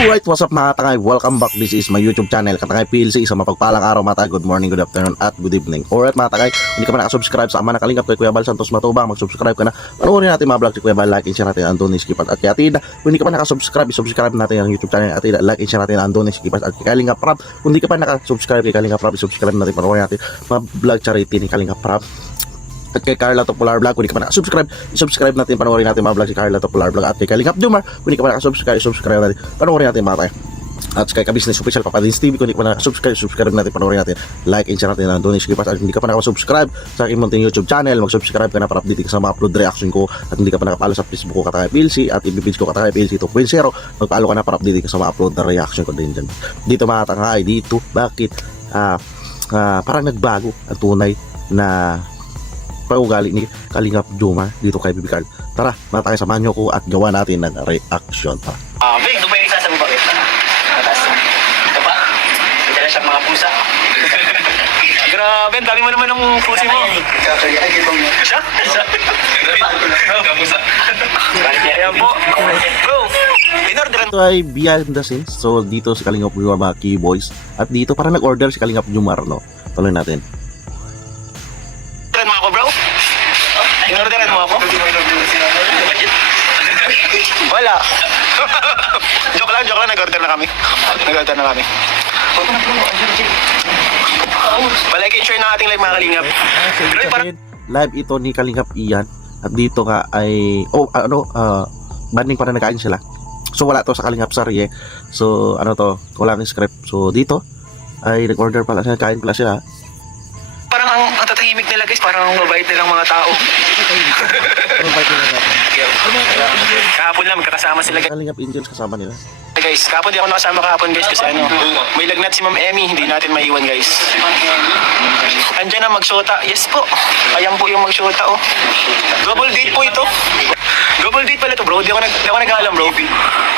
Alright, what's up mga takay? Welcome back. This is my YouTube channel, Katakay PLC. Sa mapagpalang araw mga takay. Good morning, good afternoon, at good evening. Alright mga takay, hindi ka pa nakasubscribe sa ama na kalingap kay Kuya Bal Santos Matubang, mag-subscribe ka na. Panoorin natin mga vlog si Kuya Bal, like and share natin ang Anthony Skipat at Katida. Kung hindi ka pa nakasubscribe, subscribe natin ang YouTube channel at like and share natin ang Anthony Skipat at Kalingap Prab. Kung hindi ka pa nakasubscribe kay Kalingap Prab, subscribe natin, panoorin natin mga vlog charity ni Kalingap Prab. At kay Carla Topolar Vlog, kung hindi ka pa nakasubscribe, subscribe natin, panoorin natin mga vlog si Carla Topolar Vlog. At kay Kalingap Jumar, kung hindi ka pa nakasubscribe, subscribe natin, panoorin natin mga tayo. At kay Ka-Business Official Papadins TV, kung hindi ka pa nakasubscribe, subscribe natin, panoorin natin, like and share natin ang Anthony Skipat. At hindi ka pa nakasubscribe sa aking munting YouTube channel, mag-subscribe ka na para update ka sa mga upload reaction ko. At hindi ka pa nakapalo sa Facebook ko Katakay PLC at ibibig ko Katakay PLC 2.0, magpalo ka na para update ka sa mga upload na reaction ko din dyan. Dito mga tangay, dito, bakit parang nagbago ang tunay na paugali ni Kalingap Jumar dito kay Bibi Carl. Tara, mga tayo, samahan nyo ko at gawa natin ng reaction. Tara. Vic, ito ba yung isasabi ba? Mataas. Ito ba? Ito na siyang mga pusa. Grabe, ang dami mo naman ng pusi mo. Siya? Kapusa. Ayan po. Bro, in-orderan. Ito ay behind the scenes. So dito si Kalingap Jumar, mga key boys. At dito parang nag-order si Kalingap Jumar, no? Tuloy natin. In-orderan mo ako, bro? In-orderan mo ako? Wala. Joke lang, nag-order na kami. Like and share na ating live mga kalingap. Live ito ni Kalingap Ian. At dito nga ay banding para nagkain sila. So wala to sa Kalingap Sarye. So ano to, walang script. So dito ay nag-order pala sila, kain pala sila. Parang ang tatahimik nila guys, parang mabait nilang mga tao. Kahapon lang, magkakasama sila guys. Kalingap Angels kasama nila. Guys, kahapon di ako nakasama kahapon guys kasi may lagnat si Ma'am Emmy, hindi natin maiwan guys. Andiyan na magsyota. Yes po. Ayan po yung magsyota oh. Double date po ito. Double date pala ito bro. Di ako nag-aalam bro.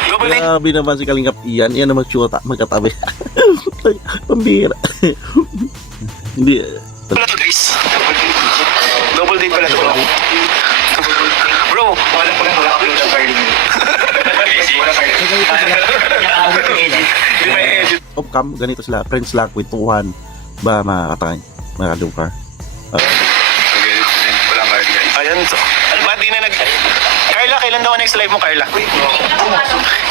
Double date. Grabe naman si Kalingap Ian. Yan na magsyota, magkatabi. Pambira. Hindi. Pala ito guys. Double date pala ito bro. Bro, wala upload sa Carly. Off-cam, ganito sila. Friends lang, kwentuhan. Ba, mga katay, mga kadungkar. Ayan to. Ba't di na Carla, kailan daw next live mo, Carla?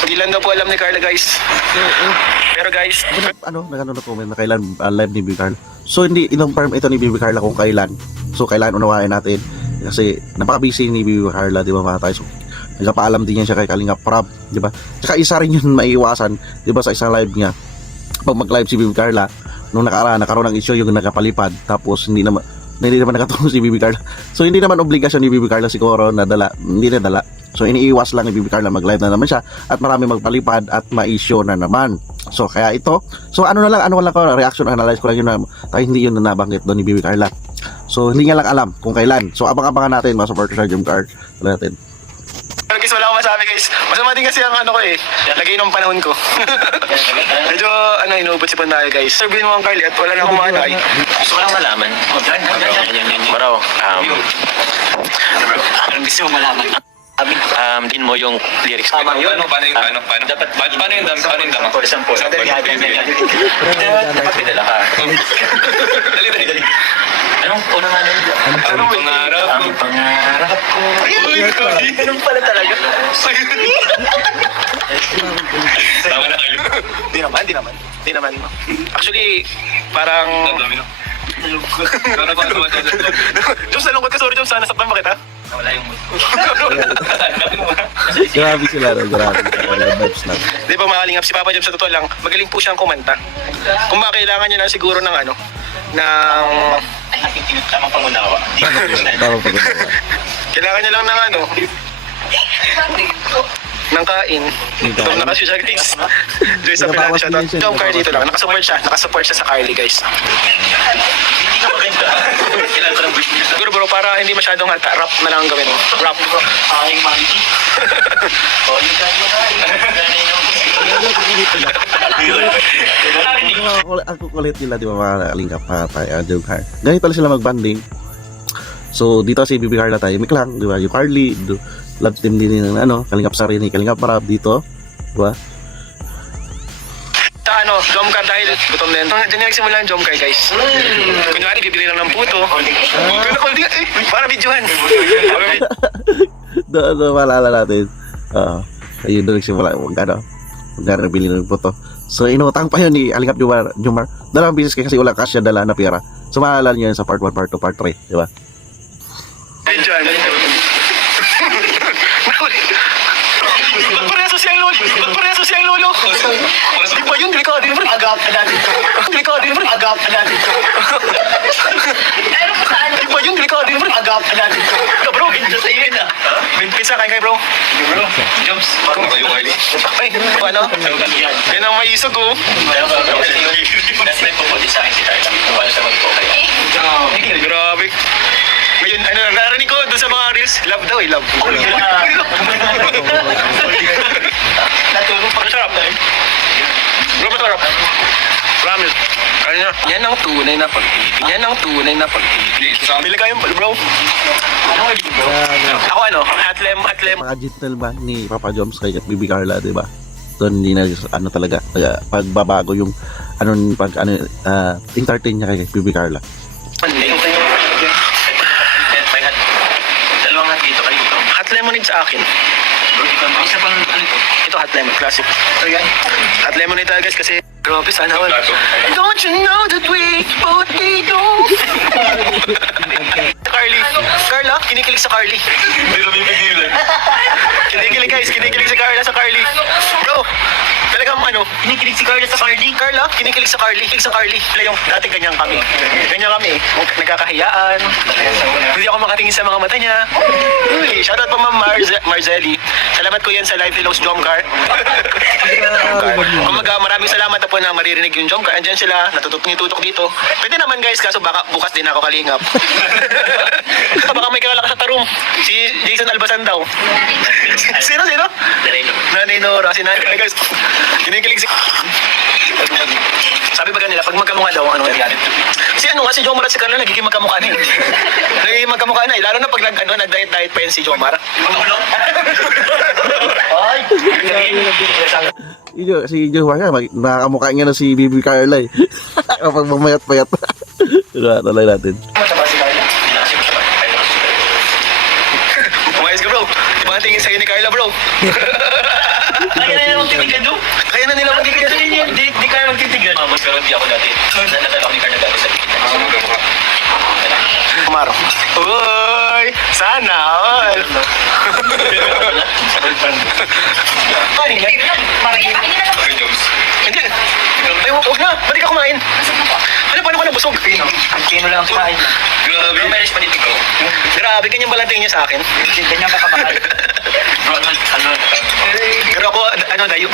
Hindi lang daw po alam ni Carla, guys. Pero guys, Nagano na comment na kailan live ni Bibi Carla. So, hindi in-confirm ito ni Bibi Carla kung kailan. So, kailan unawain natin. Kasi, napaka-busy ni Bibi Carla, di ba mga tayo? So, nagpapaalam din yan siya kay Kalingap Prab, di ba? Tsaka isa rin yun maiiwasan, di ba, sa isang live niya. Pag mag-live si Bibi Carla, nung nakaroon ng issue yung nakapalipad, tapos hindi naman nakatulong si Bibi Carla. So hindi naman obligasyon ni Bibi Carla siguro na hindi na dala. So iniiwas lang ni Bibi Carla, mag-live na naman siya at marami magpalipad at ma-issue na naman. So kaya ito, so ano lang ko, reaction analyze ko lang yun na hindi yun na nabanggit doon ni Bibi Carla. So hindi niya lang alam kung kailan. So abang-abangan natin mga supporters sa Jump Card natin. guys, wala akong masabi guys. Masama din kasi ang ano ko eh. Lagay ng panahon ko. Medyo inuubot si Panday guys. Sabihin mo ang Carly at wala na akong maanay. Gusto ko lang malaman. Bro, Anong gusto mo malaman? din mo yung lyrics ko. Tama yun. Paano yung dama? Sampo. Dapat pinala ka. Dali. Anong una nga nun? Ang pangarap. Ang pangarap ko. Ganun pala talaga. Tama na kayo. Di naman. Actually, parang... Para ba ito? Joms, nalungkot ka. Sorry, Joms. Nasaktan ba kita? Wala yung mood. Grabe sila, grabe. Vibes lang. Di ba mga kalingap, si Papa Joms sa totoo lang, magaling po siyang kumanta. Kung makailangan niya na siguro ng Tamang pangunawa. Tama pag kailangan niya lang ng kain. So, nakasya siya guys. Joy sa pinag siya. Jump Carly dito lang. Nakasupport siya sa Carly guys. Hindi ka maganda. Kailan ko ng brief niya. Siguro bro, para hindi masyadong rap na lang ang gawin mo. Rap bro. Aking monkey. O, yung Ang kukulit nila, di ba mga kalingap tayo, Jump Card. Ganito lang sila mag-banding. So dito si Bibi Carla tayo, Mik lang, di ba? Yung Carly, love team din ng Kalingap Sarini, Kalingap Prab dito, di ba? ano, Jomcar dahil gutom din. Diyan na nagsimula ang Jomcar, guys. Kunyari, bibili lang ng puto. Para videohan. Doon maalala natin. Ayun doon nagsimula. Magkano bili ng puto. So inutang pa yun ni Alingap Jomar. Dalawang bisis kasi wala cash siya dala na pera. So maalala niyo yun sa part 1, part 2, part 3. Di ba? Videohan. Magpareso siyang lolo. Magpareso siyang lolo. Di ba yun? Delikado yun, bro. Agap ka na dito. Delikado yun, bro. Agap ka na dito. Di ba yun? Delikado yun, bro. Agap ka na dito. Bro, pizza sa iyo na. Pizza, kain kayo, bro. Bro, jumps. Ano kayo, Carly? Ay, ano? Yan ang maisog, oh. Last time po po, di sa akin si Carla. Paano siya mag-okay? Grabe. Ngayon, ano, narinig ko doon sa mga reels, love daw, love. Natulog pa. Masarap. Bro, masarap. Promise. Kaya yan ang tunay na pag-ibig. Yan ang tunay na pag-ibig. Bili kayo, bro. Ako ano, hot lemon. Mga gentleman ni Papa Joms kay Bibi Carla, di ba? Doon hindi na ano talaga pagbabago yung entertain niya kay Bibi Carla. Dalawang hat dito kayo ito. Hot lemonade sa akin. Isa pang ano ito? Ito hot lemon, classic. Ito yan. Hot lemonade tayo guys kasi grabe sana all. Plato. Don't you know that we both need you? Carly. Carla, kinikilig sa Carly. Hindi na bibigilan. Kinikilig guys, kinikilig si Carla sa Carly. Bro, talagang ano, Kinikilig si Carla sa Carly. Carla, kinikilig sa Carly. Kilig sa Carly. Yung dati ganyan kami. Ganyan kami. Nagkakahiyaan. Hindi ako makatingin sa mga mata niya. Uy, shoutout po Ma'am Marzelli. Salamat ko yan sa live Hellos Jomcar. Kumaga, maraming salamat na po na maririnig yung Jomcar. Andyan sila, natututok dito. Pwede naman guys, kaso baka bukas din ako kalingap. Baka may kakala ka sa tarong. Si Jason Albasan daw. Sino? Nanay Nora. Si Nanay guys. Kinikilig si... Sabi ba kanila, pag magkamukha daw, ano nangyari? Si Jomar at si Carla nagiging magkamukha na eh. Nagiging magkamukha na eh. Lalo na pag nag-diet pa yan si Jomar. Ay! Si Jomar nga, nakakamukha niya na si Bibi Carla eh. Kapag mamayat-payat. Talay natin. Mataba si Carla. Umayos ka bro. Iba ang tingin sa'yo ni Carla bro. Kaya na naman titigan doon. Kaya na nila magiging Di kaya magtitigan. Mas garanti ako dati. Nadala ko ni Carla dati sa Kumaro. Uy! Sana all! Okay, Joms. Hindi. Ay, huwag na. Ba't di ka kumain? Ano, paano ka nabusog? Kino lang kinain. Grabe. Pero meron pa dito ko. Grabe, ganyan ba lang tingin niya sa akin? Ganyan ka kamahal. Bro, ano? Pero ako, ano, dayo.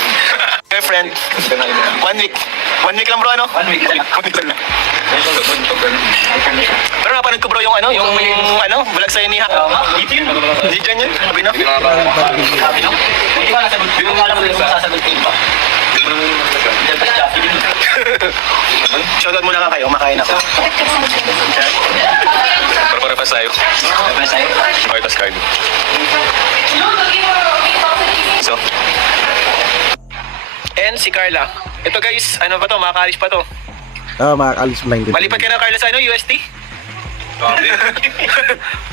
Girlfriend. 1 week. 1 week lang bro, ano? 1 week lang. 1 week lang. Pero napanood ko bro yung ano, vlog sa'yo ni Dito yun. Hindi dyan yun. Sabi na. Sabi no? Hindi ko nasagot. Hindi ko alam kung yung masasagot ko pa. Diyan pa siya. Shoutout muna ka kayo, makain ako. Para pa tayo. Diba sa'yo? Okay, tas card. So, And si Carla. Ito guys, ano pa to? Makakalis pa to. Makakalis blinded. Malipat ka na Carla sa ano, UST? grabe.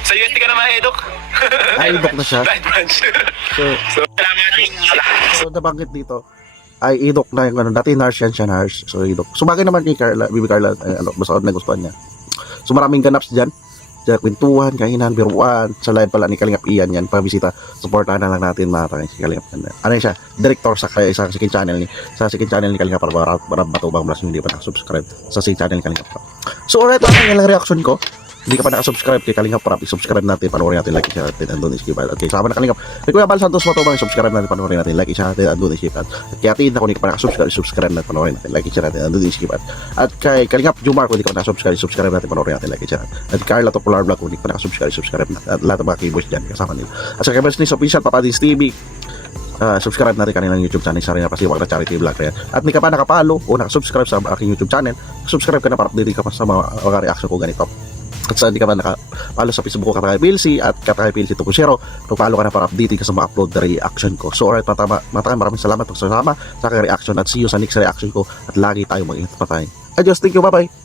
Sa UST ka na ma-edok. Ay, idok na siya. Live branch. So, Salamat. nabanggit dito, ay idok na yung ano, dati nurse yan siya, nurse. So, idok. So, bagay naman kay Carla, Bibi Carla, basta nagustuhan niya. So, maraming ganaps dyan. Diyan, kwentuhan, kainan, biruan. Sa live pala ni Kalingap Ian yan. Pabisita, supportahan na lang natin mga tayo si Kalingap. Ano yun siya? Director sa second channel ni Kalingap para Batubang Blas hindi pa nakasubscribe sa second channel ni Kalingap. So, alright lang yung reaction ko. Hindi ka pa nakasubscribe kay Kalingap Rap, i-subscribe natin, panoorin natin, like, i-share natin, andun i-skip. Okay, sama na Kalingap. Kay Kuya Bal Santos Matubang, i-subscribe natin, panoorin natin, like, i-share natin, andun i-skip. At kay Atin, kung hindi ka pa nakasubscribe, i-subscribe natin, panoorin natin, like, i-share natin, andun i-skip. At kay Kalingap Jomar, kung hindi ka pa nakasubscribe, i-subscribe natin, panoorin natin, like, i-share natin. At Carla Topolar Vlog, kung hindi ka pa nakasubscribe, i-subscribe natin. At lahat ng mga keyboards dyan, kasama nila. At sa Kebers Nis Official, Papadis TV, subscribe natin kanilang YouTube channel sa rin na Pasiwag na Charity Vlog na yan. At hindi ka pa nakapalo o nakasubscribe sa aking YouTube channel, subscribe ka na para update ka pa sa mga reaction ko ganito. At saan di ka ba nakapalo sa Facebook ko Katakay PLC at Katakay PLC 2.0, follow ka na para updating ka sa mga upload na reaction ko. So alright mga takay, maraming salamat sa kasama sa aking reaction at see you sa next reaction ko at lagi tayo mag-ingat pa tayo. Adios, thank you, bye bye.